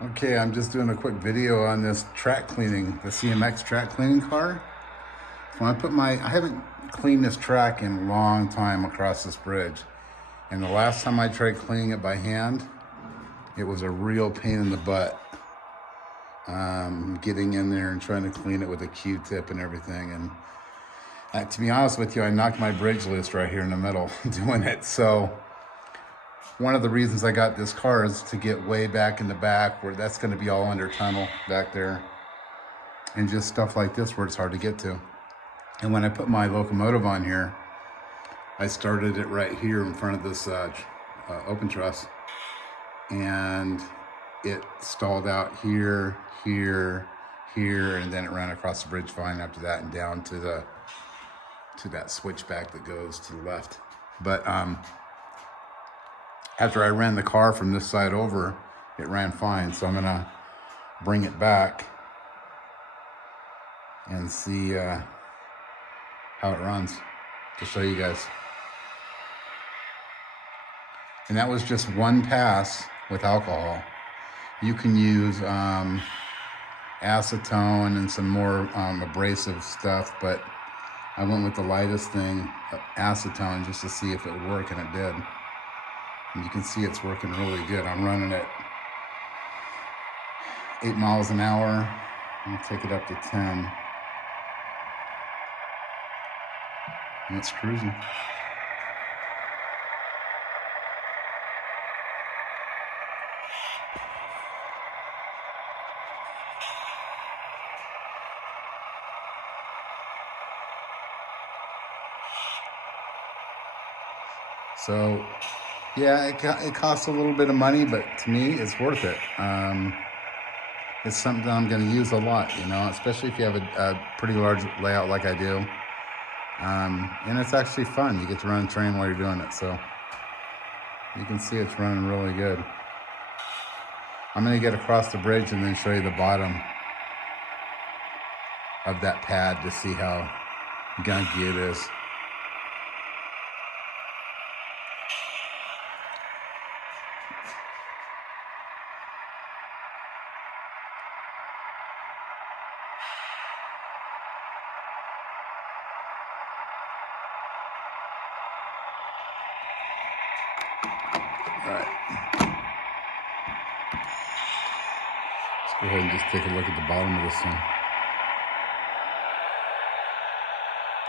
Okay, I'm just doing a quick video on this track cleaning, the CMX track cleaning car. So I haven't cleaned this track in a long time across this bridge. And the last time I tried cleaning it by hand, it was a real pain in the butt. Getting in there and trying to clean it with a Q-tip and everything. And to be honest with you, I knocked my bridge loose right here in the middle doing it. So one of the reasons I got this car is to get way back in the back where that's going to be all under tunnel back there, and just stuff like this where it's hard to get to. And when I put my locomotive on here, I started it right here in front of this open truss, and it stalled out here, here, here, and then it ran across the bridge fine after that and down to that switchback that goes to the left. But after I ran the car from this side over, it ran fine. So I'm gonna bring it back and see how it runs to show you guys. And that was just one pass with alcohol. You can use acetone and some more abrasive stuff, but I went with the lightest thing, acetone, just to see if it would work, and it did. And you can see it's working really good. I'm running at 8 miles an hour. I'm gonna take it up to 10. And it's cruising. So yeah, it costs a little bit of money, but to me, it's worth it. It's something I'm going to use a lot, you know, especially if you have a pretty large layout like I do. And it's actually fun. You get to run a train while you're doing it. So you can see it's running really good. I'm going to get across the bridge and then show you the bottom of that pad to see how gunky it is. All right. Let's go ahead and just take a look at the bottom of this thing.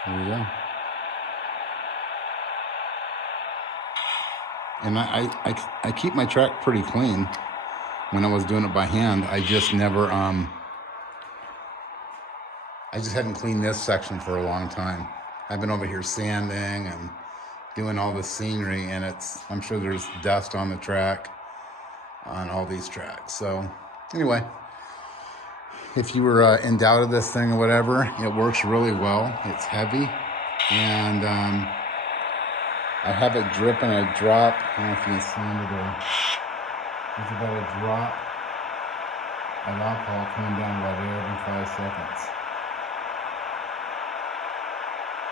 There we go. And I keep my track pretty clean. When I was doing it by hand, I just never, I just hadn't cleaned this section for a long time. I've been over here sanding and doing all the scenery, and I'm sure there's dust on the track, on all these tracks. So anyway, if you were in doubt of this thing or whatever, it works really well. It's heavy, and I have it drip and a drop. I don't know if you can see under there. There's about a drop of alcohol coming down about every 5 seconds.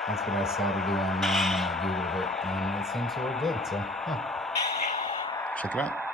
That's what I saw to do online when I Googled it, and it seems to work good, so check it out.